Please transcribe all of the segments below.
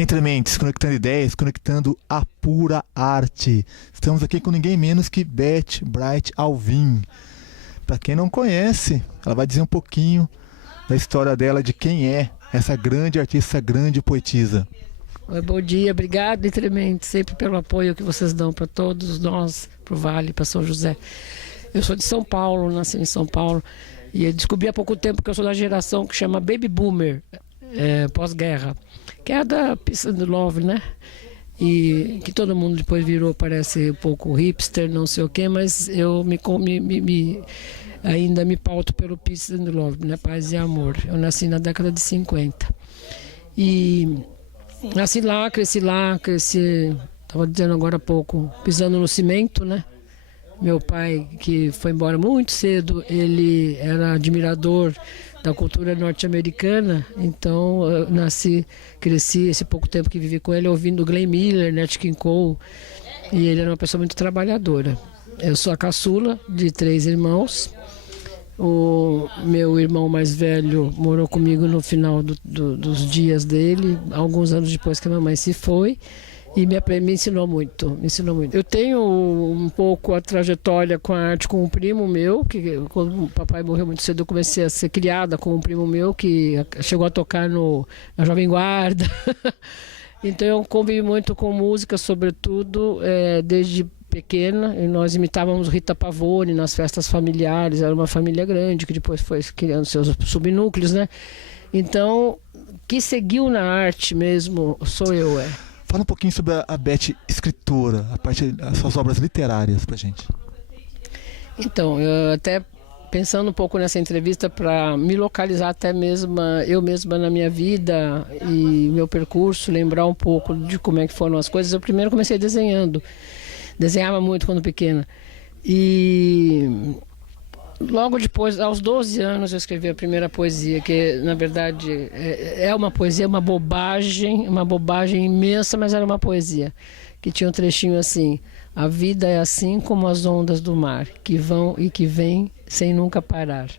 Entre mentes, conectando ideias, conectando a pura arte. Estamos aqui com ninguém menos que Beth Bright Alvim. Para quem não conhece, ela vai dizer um pouquinho da história dela, de quem é essa grande artista, essa grande poetisa. Oi, bom dia, obrigado, Entre Mentes, sempre pelo apoio que vocês dão para todos nós, para o Vale, para São José. Eu sou de São Paulo, nasci em São Paulo, e eu descobri há pouco tempo que eu sou da geração que chama Baby Boomer, pós-guerra, que é da Peace and Love, né? E que todo mundo depois virou, parece um pouco hipster, não sei o quê, mas eu ainda me pauto pelo Peace and Love, né? Paz e amor. Eu nasci na década de 50. E nasci lá, cresci, estava dizendo agora há pouco, pisando no cimento, né? Meu pai, que foi embora muito cedo, ele era admirador da cultura norte-americana, então eu cresci esse pouco tempo que vivi com ele, ouvindo Glenn Miller, Nat King Cole, e ele era uma pessoa muito trabalhadora. Eu sou a caçula de 3 irmãos. O meu irmão mais velho morou comigo no final dos dias dele, alguns anos depois que a mamãe se foi, e me ensinou muito, Eu tenho um pouco a trajetória com a arte com um primo meu, que quando o papai morreu muito cedo, eu comecei a ser criada com um primo meu, que chegou a tocar na Jovem Guarda. Então eu convivi muito com música, sobretudo, desde pequena, e nós imitávamos Rita Pavone nas festas familiares. Era uma família grande que depois foi criando seus subnúcleos, né? Então, que seguiu na arte mesmo sou eu. Fala um pouquinho sobre a Beth escritora, as suas obras literárias pra gente. Então, eu até pensando um pouco nessa entrevista para me localizar até mesmo eu mesma na minha vida e meu percurso, lembrar um pouco de como é que foram as coisas. Eu primeiro comecei desenhando. Desenhava muito quando pequena. E logo depois, aos 12 anos, eu escrevi a primeira poesia, que na verdade é uma poesia, uma bobagem imensa, mas era uma poesia, que tinha um trechinho assim: a vida é assim como as ondas do mar, que vão e que vêm sem nunca parar.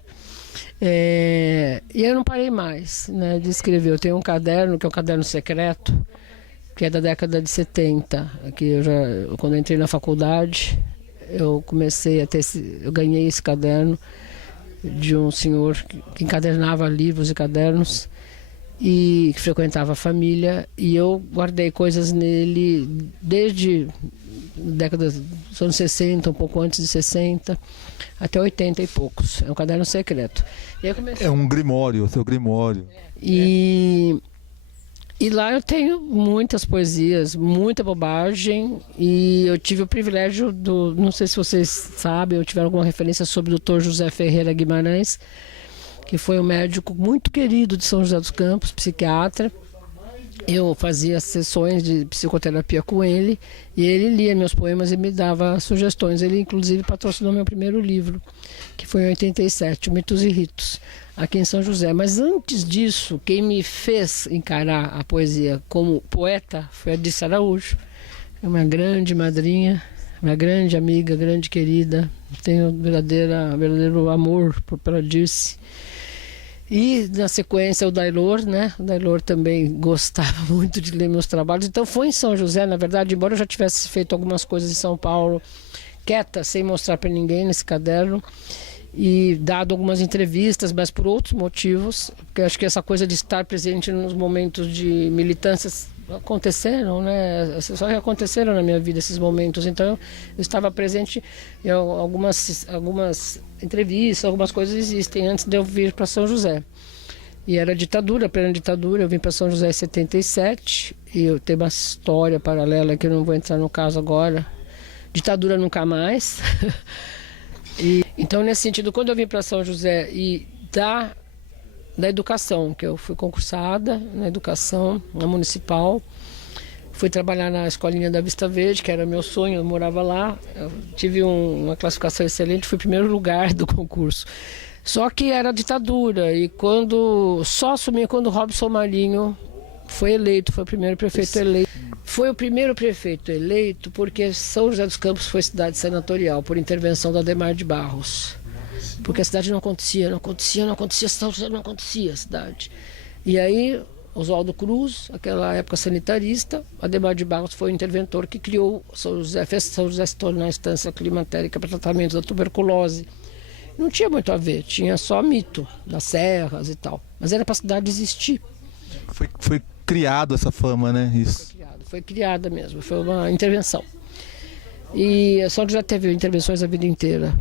E eu não parei mais, né, de escrever. Eu tenho um caderno, que é um caderno secreto, que é da década de 70, que quando eu entrei na faculdade, eu comecei a ter eu ganhei esse caderno de um senhor que encadernava livros e cadernos e que frequentava a família, e eu guardei coisas nele desde década dos anos 60, um pouco antes de 60, até 80 e poucos. É um caderno secreto. E aí comecei... É um grimório, seu grimório. E lá eu tenho muitas poesias, muita bobagem, e eu tive o privilégio não sei se vocês sabem, ou tiveram alguma referência sobre o Dr. José Ferreira Guimarães, que foi um médico muito querido de São José dos Campos, psiquiatra. Eu fazia sessões de psicoterapia com ele, e ele lia meus poemas e me dava sugestões. Ele inclusive patrocinou meu primeiro livro, que foi em 87, o Mitos e Ritos, aqui em São José. Mas antes disso, quem me fez encarar a poesia como poeta foi a Dirce Araújo, uma grande madrinha, uma grande amiga, grande querida. Tenho verdadeiro amor pela Dirce. E na sequência o Dailor, né? O Dailor também gostava muito de ler meus trabalhos. Então foi em São José, na verdade, embora eu já tivesse feito algumas coisas em São Paulo, quieta, sem mostrar para ninguém nesse caderno, e dado algumas entrevistas, mas por outros motivos, porque acho que essa coisa de estar presente nos momentos de militâncias aconteceram, né? Só aconteceram na minha vida esses momentos. Então eu estava presente em algumas entrevistas, algumas coisas existem antes de eu vir para São José. E era ditadura, plena ditadura. Eu vim para São José em 77, e eu tenho uma história paralela que eu não vou entrar no caso agora. Ditadura nunca mais. Então, nesse sentido, quando eu vim para São José e da educação, que eu fui concursada na educação, na municipal, fui trabalhar na escolinha da Vista Verde, que era meu sonho, eu morava lá, eu tive uma classificação excelente, fui primeiro lugar do concurso. Só que era ditadura, e só assumi quando Robson Marinho foi eleito, foi o primeiro prefeito eleito. Foi o primeiro prefeito eleito porque São José dos Campos foi cidade senatorial, por intervenção do Adhemar de Barros. Porque a cidade não acontecia, São José não acontecia a cidade. E aí Oswaldo Cruz, aquela época sanitarista. Adhemar de Barros foi o interventor que criou São José, fez São José se tornar a instância climatérica para tratamento da tuberculose. Não tinha muito a ver, tinha só mito das serras e tal. Mas era para a cidade existir. Foi criado essa fama, né? Isso. Foi criada mesmo, foi uma intervenção. E São José teve intervenções a vida inteira.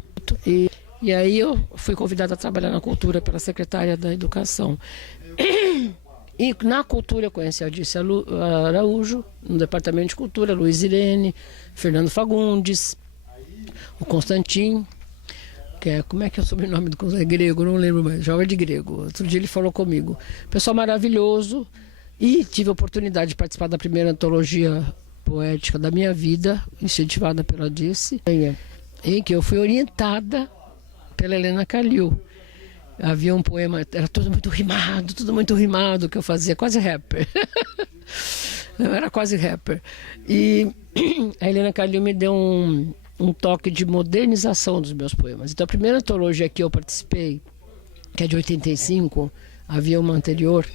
E aí eu fui convidada a trabalhar na cultura pela secretária da Educação. E na cultura eu conheci a Dirce Araújo, no departamento de cultura, Luiz Irene, Fernando Fagundes, o Constantin, que é, como é que é o sobrenome do Constantin? É grego, não lembro mais, jovem de grego. Outro dia ele falou comigo. Pessoal maravilhoso, e tive a oportunidade de participar da primeira antologia poética da minha vida, incentivada pela Dirce, em que eu fui orientada pela Helena Calil. Havia um poema, era tudo muito rimado, que eu fazia, quase rapper. Eu era quase rapper. E a Helena Calil me deu um toque de modernização dos meus poemas. Então a primeira antologia que eu participei, que é de 85, havia uma anterior,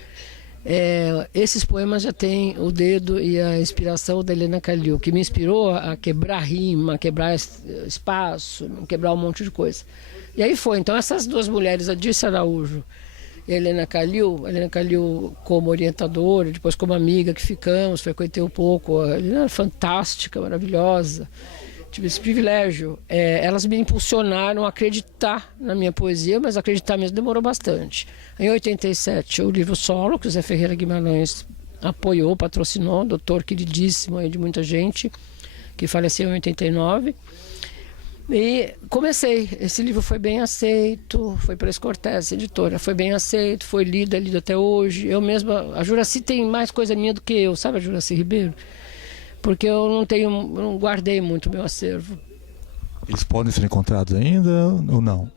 esses poemas já têm o dedo e a inspiração da Helena Calil, que me inspirou a quebrar rima, quebrar espaço, quebrar um monte de coisa. E aí foi, então essas duas mulheres, a Dirce Araújo e a Helena Calil como orientadora, depois como amiga que ficamos, frequentei um pouco, a Helena era fantástica, maravilhosa, tive esse privilégio. Elas me impulsionaram a acreditar na minha poesia, mas acreditar mesmo demorou bastante. Em 87, o livro solo, que o Zé Ferreira Guimarães apoiou, patrocinou, doutor queridíssimo aí de muita gente, que faleceu em 89. E comecei, esse livro foi bem aceito, foi para a Escortez, editora, foi bem aceito, foi lido, é lido até hoje. Eu mesma, a Juracy tem mais coisa minha do que eu, sabe a Juracy Ribeiro? Porque eu não guardei muito meu acervo. Eles podem ser encontrados ainda ou não?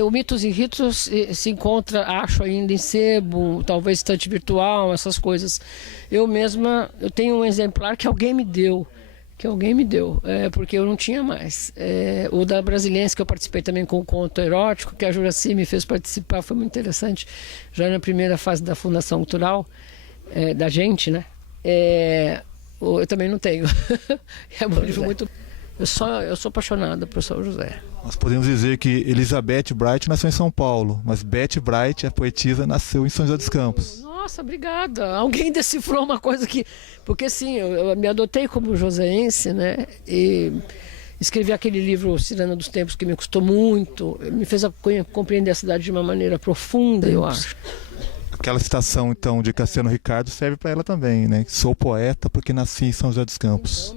O Mitos e Ritos se encontra, acho ainda em sebo, talvez estante virtual, essas coisas. Eu mesma, eu tenho um exemplar que alguém me deu, porque eu não tinha mais. O da Brasiliense, que eu participei também com o conto erótico, que a Juracy me fez participar, foi muito interessante, já na primeira fase da Fundação Cultural, da gente, né? Eu também não tenho. É um livro muito... Eu sou apaixonada por São José. Nós podemos dizer que Elizabeth Bright nasceu em São Paulo, mas Betty Bright, a poetisa, nasceu em São José dos Campos. Nossa, obrigada. Alguém decifrou uma coisa que... Porque assim, eu me adotei como joséense, né? E escrevi aquele livro Ciranda dos Tempos, que me custou muito, me fez compreender a cidade de uma maneira profunda, eu acho. Aquela citação, então, de Cassiano Ricardo serve para ela também, né? Sou poeta porque nasci em São José dos Campos.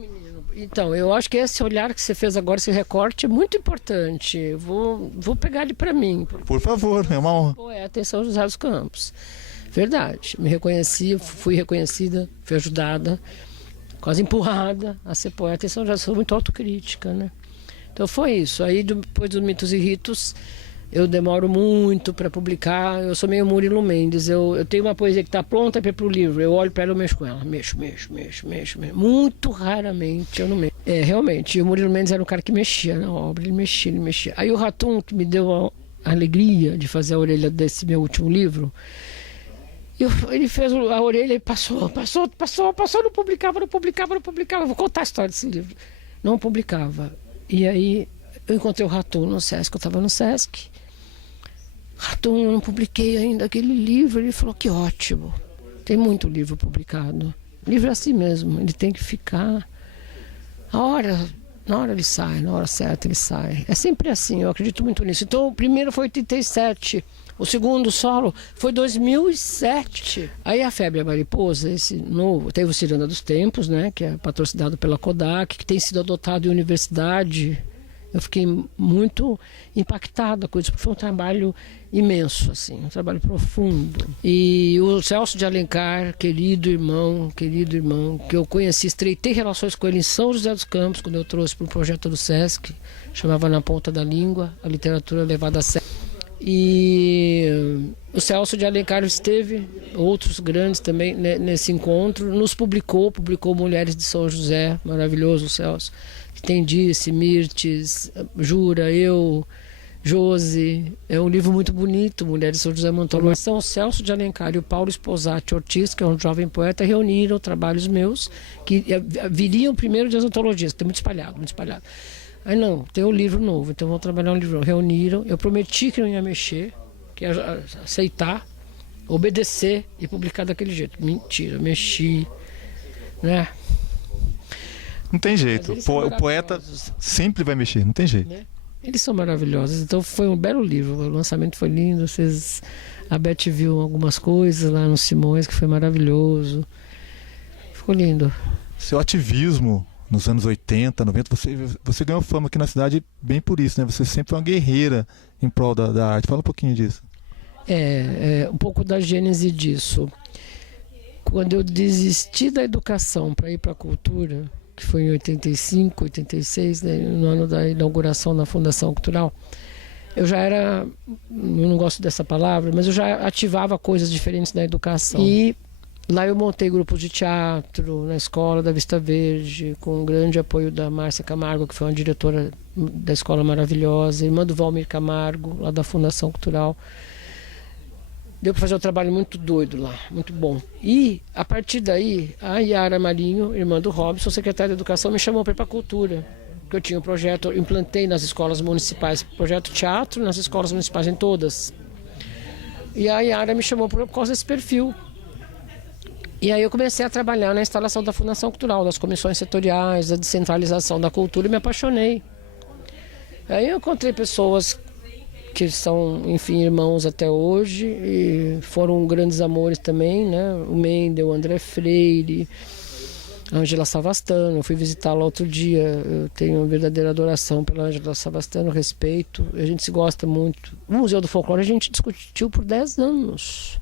Então, eu acho que esse olhar que você fez agora, esse recorte, é muito importante. Vou pegar ele para mim. Por favor, é uma honra. Poeta em São José dos Campos. Verdade. Me reconheci, fui reconhecida, fui ajudada, quase empurrada a ser poeta em São José. Sou muito autocrítica, né? Então foi isso. Aí, depois dos Mitos e Ritos, eu demoro muito para publicar. Eu sou meio Murilo Mendes. Eu tenho uma poesia que está pronta para ir para o livro. Eu olho para ela e mexo com ela. Mexo. Muito raramente eu não mexo. Realmente. O Murilo Mendes era um cara que mexia na obra. Ele mexia. Aí o Ratum, que me deu a alegria de fazer a orelha desse meu último livro, ele fez a orelha e passou. Não publicava. Vou contar a história desse livro. Não publicava. E aí eu encontrei o Ratum no Sesc. Eu estava no Sesc. Ratum, eu não publiquei ainda aquele livro. Ele falou que ótimo. Tem muito livro publicado. Livro é assim mesmo. Ele tem que ficar... Na hora ele sai, na hora certa ele sai. É sempre assim, eu acredito muito nisso. Então o primeiro foi 87. O segundo solo foi 2007. Aí a Febre a Mariposa, esse novo, teve o Ciranda dos Tempos, né, que é patrocinado pela Kodak, que tem sido adotado em universidade. Eu fiquei muito impactada com isso, porque foi um trabalho imenso, assim, um trabalho profundo. E o Celso de Alencar, querido irmão, que eu conheci, estreitei relações com ele em São José dos Campos, quando eu trouxe para um projeto do Sesc, chamava Na Ponta da Língua, a literatura levada a sério. E o Celso de Alencar esteve, outros grandes também, nesse encontro, nos publicou Mulheres de São José, maravilhoso o Celso, que tem Dirce, Mirtes, Jura, eu, Josi, é um livro muito bonito, Mulheres de São José Montalvão. São Celso de Alencar e o Paulo Sposati Ortiz, que é um jovem poeta, reuniram trabalhos meus, que viriam primeiro de antologias, tem muito espalhado, muito espalhado. Aí não, tem um livro novo, então vou trabalhar um livro. Reuniram, eu prometi que não ia mexer, que ia aceitar, obedecer e publicar daquele jeito. Mentira, mexi, né? Não tem jeito, o poeta sempre vai mexer, não tem jeito. Né? Eles são maravilhosos, então foi um belo livro, o lançamento foi lindo, a Beth viu algumas coisas lá no Simões que foi maravilhoso, ficou lindo. Seu ativismo nos anos 80, 90, você ganhou fama aqui na cidade bem por isso, né? Você sempre foi uma guerreira em prol da arte, fala um pouquinho disso. Um pouco da gênese disso. Quando eu desisti da educação para ir para a cultura, que foi em 85, 86, né, no ano da inauguração da Fundação Cultural, eu já era, eu não gosto dessa palavra, mas eu já ativava coisas diferentes na educação. E lá eu montei grupos de teatro na escola da Vista Verde, com o grande apoio da Márcia Camargo, que foi uma diretora da escola maravilhosa, irmã do Valmir Camargo, lá da Fundação Cultural. Deu para fazer um trabalho muito doido lá, muito bom. E, a partir daí, a Yara Marinho, irmã do Robson, secretária de Educação, me chamou para ir para a cultura. Porque eu tinha um projeto, implantei nas escolas municipais, projeto teatro nas escolas municipais, em todas. E a Yara me chamou por causa desse perfil. E aí eu comecei a trabalhar na instalação da Fundação Cultural, das comissões setoriais, da descentralização da cultura e me apaixonei. Aí eu encontrei pessoas que são, enfim, irmãos até hoje e foram grandes amores também, né? O Mendel, o André Freire, a Ângela Savastano. Eu fui visitá-la outro dia, eu tenho uma verdadeira adoração pela Ângela Savastano, respeito, a gente se gosta muito. O Museu do Folclore a gente discutiu por 10 anos.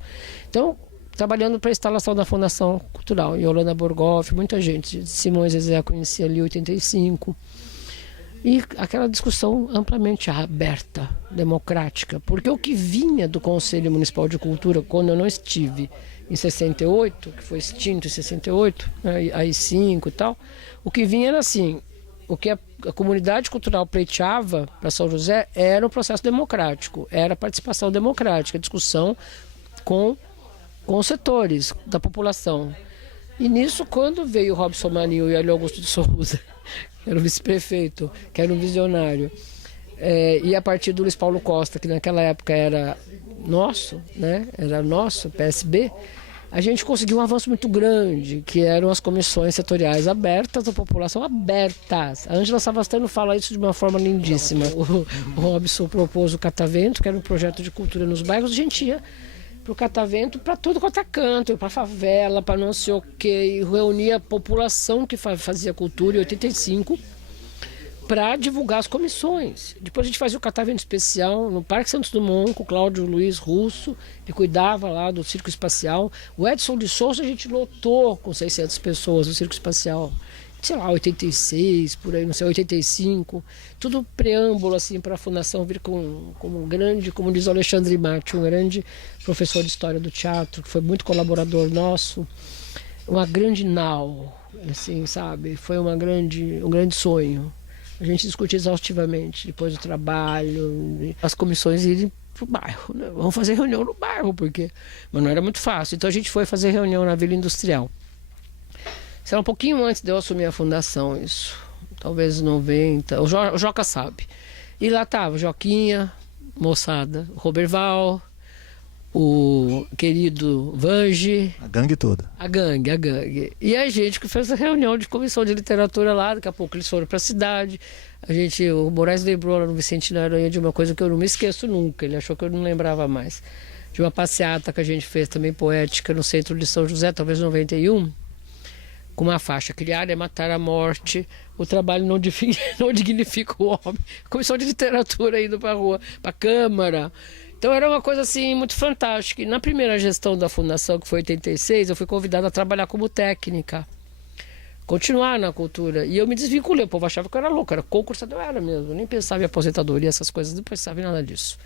Então, trabalhando para a instalação da Fundação Cultural, Yolanda Borgoff, muita gente, Simões Zezé a conhecia ali em 85. E aquela discussão amplamente aberta, democrática, porque o que vinha do Conselho Municipal de Cultura, quando eu não estive em 68, que foi extinto em 68, né, aí 5 e tal, o que vinha era assim, o que a comunidade cultural pleiteava para São José era um processo democrático, era a participação democrática, a discussão com os setores da população. E nisso, quando veio o Robson Marinho e o Augusto de Souza, que era o vice-prefeito, que era um visionário, e a partir do Luiz Paulo Costa, que naquela época era nosso, né? Era nosso, PSB, a gente conseguiu um avanço muito grande, que eram as comissões setoriais abertas à população, abertas. A Ângela Savastano fala isso de uma forma lindíssima. O Robson propôs o Catavento, que era um projeto de cultura nos bairros, a gente ia para o Catavento, para tudo quanto é canto, para a favela, para não sei o quê, e reunia a população que fazia cultura em 85 para divulgar as comissões. Depois a gente fazia o Catavento especial no Parque Santos Dumont, com o Cláudio Luiz Russo, que cuidava lá do Circo Espacial. O Edson de Souza a gente lotou com 600 pessoas no Circo Espacial. Sei lá, 86, por aí, não sei, 85, tudo preâmbulo assim para a Fundação vir como um grande, como diz o Alexandre Marte, um grande professor de história do teatro, que foi muito colaborador nosso, uma grande nau, assim, sabe? Foi um grande sonho. A gente discutiu exaustivamente depois do trabalho, as comissões irem para o bairro, né? Vamos fazer reunião no bairro, mas não era muito fácil. Então a gente foi fazer reunião na Vila Industrial. Isso era um pouquinho antes de eu assumir a fundação, isso. Talvez 90. O Joca sabe. E lá tava Joquinha, moçada, o Roberval, o querido Vange. A gangue toda. A gangue. E a gente que fez a reunião de comissão de literatura lá, daqui a pouco eles foram para a cidade. O Moraes lembrou lá no Vicentino Aranha de uma coisa que eu não me esqueço nunca. Ele achou que eu não lembrava mais. De uma passeata que a gente fez também poética no centro de São José, talvez 91. Com uma faixa, criar é matar a morte, o trabalho não dignifica o homem. Comissão de literatura indo para a rua, para a Câmara. Então era uma coisa assim muito fantástica. E na primeira gestão da Fundação, que foi em 86, eu fui convidada a trabalhar como técnica. Continuar na cultura. E eu me desvinculei, o povo achava que eu era louco, era concursador, eu era mesmo. Eu nem pensava em aposentadoria, essas coisas, não pensava em nada disso.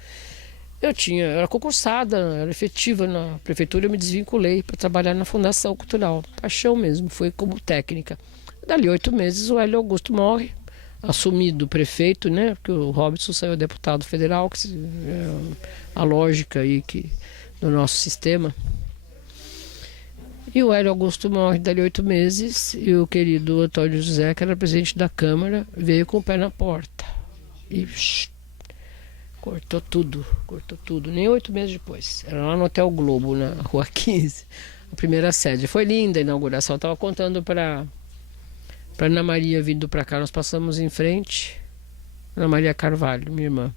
Eu era concursada, era efetiva na prefeitura, eu me desvinculei para trabalhar na Fundação Cultural. Paixão mesmo, foi como técnica. Dali 8 meses o Hélio Augusto morre, assumido prefeito, né? Porque o Robson saiu deputado federal, que é a lógica aí do nosso sistema. E o Hélio Augusto morre dali 8 meses, e o querido Antônio José, que era presidente da Câmara, veio com o pé na porta. E cortou tudo. Nem 8 meses depois. Era lá no Hotel Globo, na Rua 15, a primeira sede. Foi linda a inauguração. Eu estava contando para Ana Maria vindo para cá. Nós passamos em frente, Ana Maria Carvalho, minha irmã.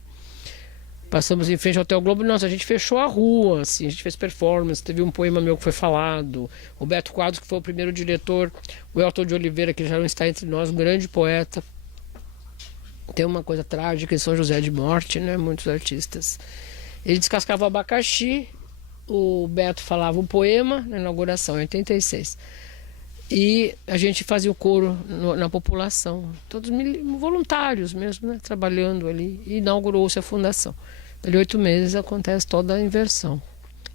Passamos em frente ao Hotel Globo. Nossa, a gente fechou a rua, assim, a gente fez performance. Teve um poema meu que foi falado. O Beto Quadros, que foi o primeiro diretor. O Elton de Oliveira, que já não está entre nós, um grande poeta. Tem uma coisa trágica em São José de morte, né? Muitos artistas. Ele descascava o abacaxi. O Beto falava um poema na inauguração, em 86. E a gente fazia o coro na população. Todos voluntários mesmo, né? Trabalhando ali. E inaugurou-se a fundação. Dali 8 meses acontece toda a inversão.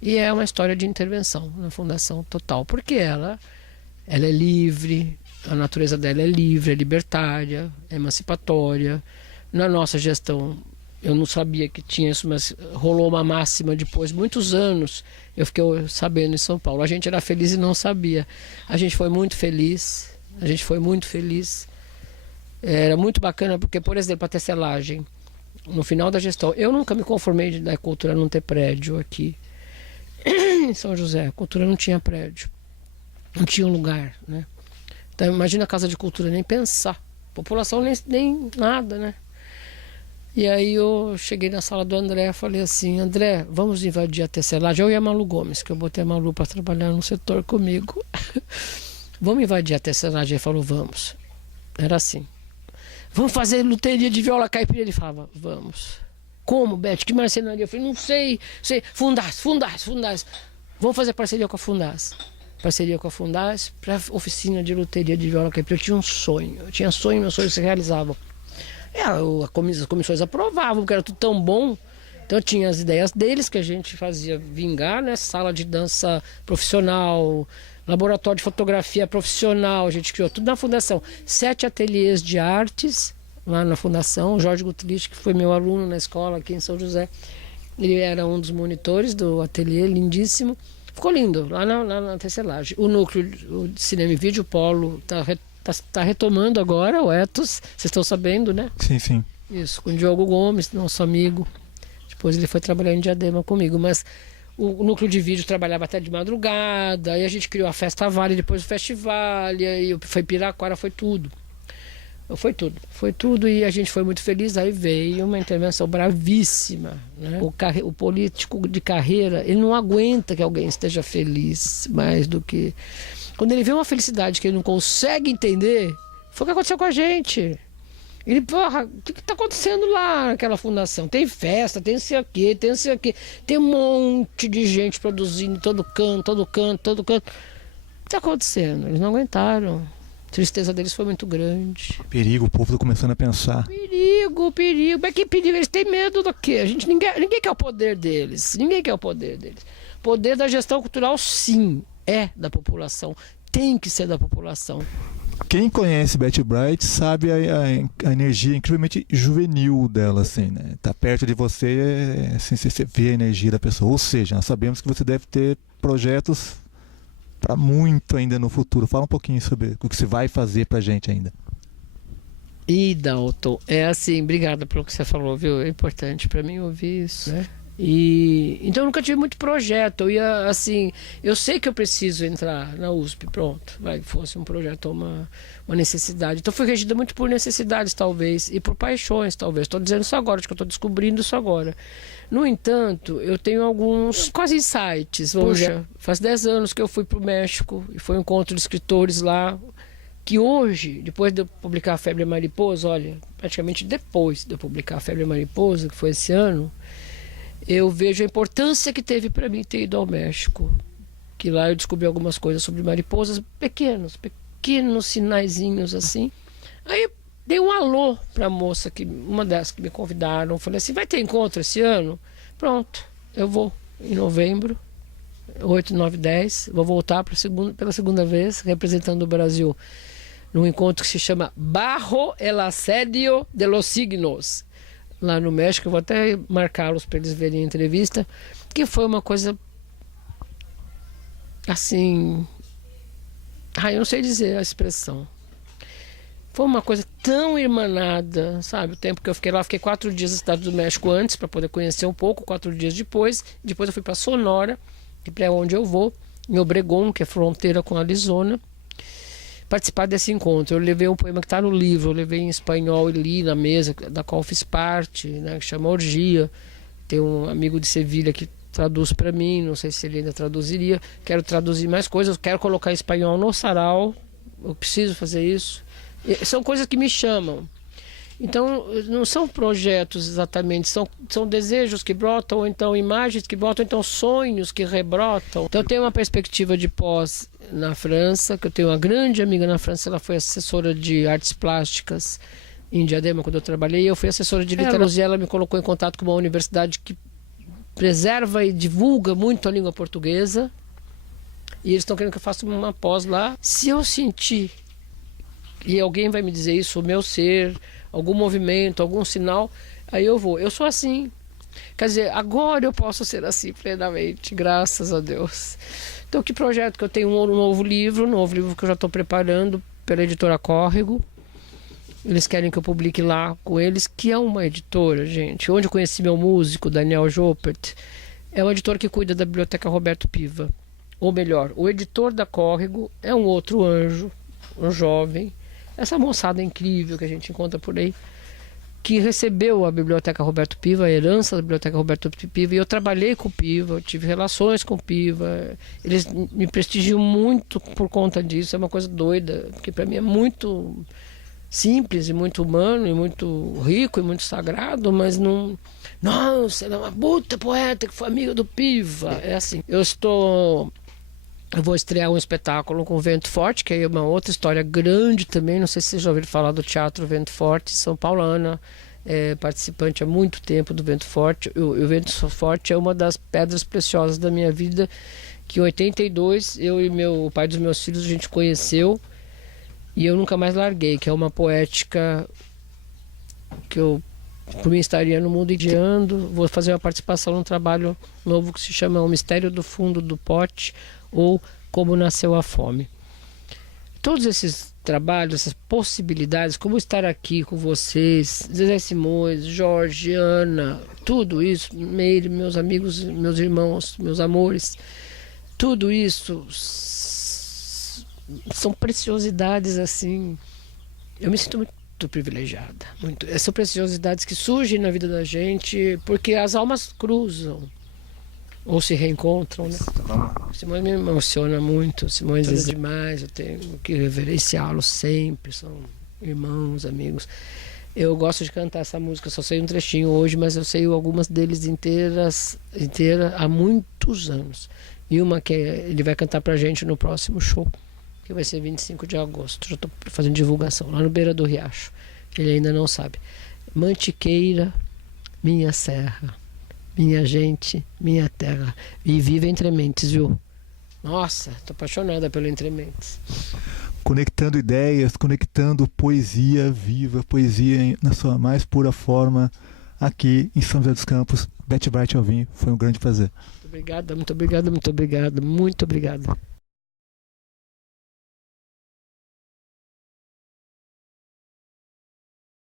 E é uma história de intervenção na fundação total. Porque ela é livre, a natureza dela é livre, é libertária, é emancipatória. Na nossa gestão, eu não sabia que tinha isso, mas rolou uma máxima depois, muitos anos, eu fiquei sabendo em São Paulo. A gente era feliz e não sabia. A gente foi muito feliz, Era muito bacana, porque, por exemplo, a tecelagem, no final da gestão, eu nunca me conformei da cultura não ter prédio aqui em São José. A cultura não tinha prédio, não tinha um lugar, né? Então, imagina a Casa de Cultura, nem pensar. População nem nada, né? E aí eu cheguei na sala do André e falei assim: André, vamos invadir a tecelagem. Eu e a Malu Gomes, que eu botei a Malu para trabalhar no setor comigo. Vamos invadir a tecelagem. Ele falou: vamos. Era assim. Vamos fazer luteria de viola caipira. Ele falava: vamos. Como, Beth? Que marcenaria? Eu falei: não sei. Fundaz. Vamos fazer parceria com a Fundaz. Parceria com a Fundaz para oficina de luteria de viola caipira. Eu tinha um sonho. Meus sonhos se realizavam. As comissões aprovavam, porque era tudo tão bom. Então eu tinha as ideias deles que a gente fazia vingar, né? Sala de dança profissional, laboratório de fotografia profissional, a gente criou tudo na fundação. 7 ateliês de artes lá na fundação. O Jorge Gutrich, que foi meu aluno na escola aqui em São José, ele era um dos monitores do ateliê, lindíssimo. Ficou lindo, lá na tecelagem. O núcleo de cinema e vídeo, o Polo, está retomando agora, o Etos, vocês estão sabendo, né? Sim. Isso, com o Diogo Gomes, nosso amigo. Depois ele foi trabalhar em Diadema comigo, mas o núcleo de vídeo trabalhava até de madrugada, aí a gente criou a Festa Vale, depois o Festival, e aí foi Piraquara, foi tudo. Foi tudo e a gente foi muito feliz. Aí veio uma intervenção bravíssima, né? O político de carreira, ele não aguenta que alguém esteja feliz mais do que... Quando ele vê uma felicidade que ele não consegue entender, foi o que aconteceu com a gente. Ele, porra, o que está acontecendo lá naquela fundação? Tem festa, tem isso aqui, tem um monte de gente produzindo em todo canto. O que está acontecendo? Eles não aguentaram. A tristeza deles foi muito grande. Perigo, o povo está começando a pensar. Perigo. Mas que perigo? Eles têm medo do quê? Ninguém quer o poder deles. O poder da gestão cultural, sim, é da população. Tem que ser da população. Quem conhece Betty Bright sabe a energia incrivelmente juvenil dela, assim, né? Tá perto de você, assim, você vê a energia da pessoa. Ou seja, nós sabemos que você deve ter projetos para muito ainda no futuro. Fala um pouquinho sobre o que você vai fazer pra gente ainda. E Dalton, é assim, obrigada pelo que você falou, viu? É importante para mim ouvir isso, né? Então eu nunca tive muito projeto. Eu sei que eu preciso entrar na USP, pronto. Fosse um projeto, uma necessidade. Então fui regida muito por necessidades, talvez, e por paixões, talvez. Estou dizendo isso agora, acho que eu estou descobrindo isso agora. No entanto, eu tenho alguns quase insights. Faz 10 anos que eu fui para o México e foi um encontro de escritores lá, que hoje, depois de eu publicar A Febre Mariposa, olha, praticamente depois de eu publicar A Febre Mariposa, que foi esse ano, eu vejo a importância que teve para mim ter ido ao México. Que lá eu descobri algumas coisas sobre mariposas, pequenos sinaizinhos assim. Aí dei um alô para a moça, uma dessas que me convidaram. Falei assim: vai ter encontro esse ano? Pronto, eu vou em novembro, 8, 9, 10. Vou voltar pela segunda vez, representando o Brasil num encontro que se chama Bajo el Asedio de los Signos, lá no México. Eu vou até marcá-los para eles verem a entrevista, que foi uma coisa assim, eu não sei dizer a expressão. Foi uma coisa tão irmanada, sabe? O tempo que eu fiquei lá, fiquei 4 dias na cidade do México antes, para poder conhecer um pouco, 4 dias depois. Depois eu fui para Sonora, que é onde eu vou, em Obregón, que é fronteira com Arizona, participar desse encontro. Eu levei um poema que está no livro, eu levei em espanhol e li na mesa, da qual fiz parte, né, que chama Orgia. Tem um amigo de Sevilha que traduz para mim, não sei se ele ainda traduziria. Quero traduzir mais coisas, quero colocar espanhol no sarau, eu preciso fazer isso. São coisas que me chamam. Então, não são projetos exatamente, são desejos que brotam, ou então imagens que brotam, ou então sonhos que rebrotam. Então, eu tenho uma perspectiva de pós na França, que eu tenho uma grande amiga na França, ela foi assessora de artes plásticas em Diadema quando eu trabalhei, e eu fui assessora de literatura, e ela me colocou em contato com uma universidade que preserva e divulga muito a língua portuguesa, e eles estão querendo que eu faça uma pós lá. Se eu sentir, e alguém vai me dizer isso, o meu ser, algum movimento, algum sinal, aí eu vou. Eu sou assim. Quer dizer, agora eu posso ser assim plenamente, graças a Deus. Então, que projeto que eu tenho? Um novo livro que eu já estou preparando pela editora Córrego. Eles querem que eu publique lá com eles, que é uma editora, gente, onde eu conheci meu músico, Daniel Jopert. É uma editora que cuida da Biblioteca Roberto Piva. Ou melhor, o editor da Córrego é um outro anjo, um jovem, essa moçada incrível que a gente encontra por aí, que recebeu a Biblioteca Roberto Piva, a herança da Biblioteca Roberto Piva, e eu trabalhei com o Piva, eu tive relações com o Piva, eles me prestigiam muito por conta disso. É uma coisa doida, porque para mim é muito simples e muito humano e muito rico e muito sagrado, mas não... Nossa, ela é uma puta poeta que foi amiga do Piva. É assim, eu vou estrear um espetáculo com o Vento Forte, que é uma outra história grande também. Não sei se vocês já ouviram falar do Teatro Vento Forte. São Paulana, participante há muito tempo do Vento Forte. O Vento Forte é uma das pedras preciosas da minha vida, que em 82, eu e o pai dos meus filhos, a gente conheceu e eu nunca mais larguei, que é uma poética que eu, por mim, estaria no mundo ideando. Vou fazer uma participação num trabalho novo que se chama O Mistério do Fundo do Pote, ou Como Nasceu a Fome. Todos esses trabalhos, essas possibilidades, como estar aqui com vocês, Zezé Simões, Jorge, Ana, tudo isso, Meire, meus amigos, meus irmãos, meus amores, tudo isso são preciosidades assim. Eu me sinto muito privilegiada, muito. São preciosidades que surgem na vida da gente porque as almas cruzam ou se reencontram, né? Simões me emociona muito, Simões é demais, eu tenho que reverenciá-los sempre, são irmãos, amigos. Eu gosto de cantar essa música, só sei um trechinho hoje, mas eu sei algumas deles inteira há muitos anos. E uma que ele vai cantar pra gente no próximo show, que vai ser 25 de agosto. Já estou fazendo divulgação, lá no Beira do Riacho. Ele ainda não sabe. Mantiqueira, minha serra, minha gente, minha terra, e viva Entre Mentes, viu? Nossa, tô apaixonada pelo Entre Mentes. Conectando ideias, conectando poesia viva, poesia na sua mais pura forma, aqui em São José dos Campos. Beth Bright Alvim, foi um grande prazer. Muito obrigada, muito obrigada, muito obrigada, muito obrigada.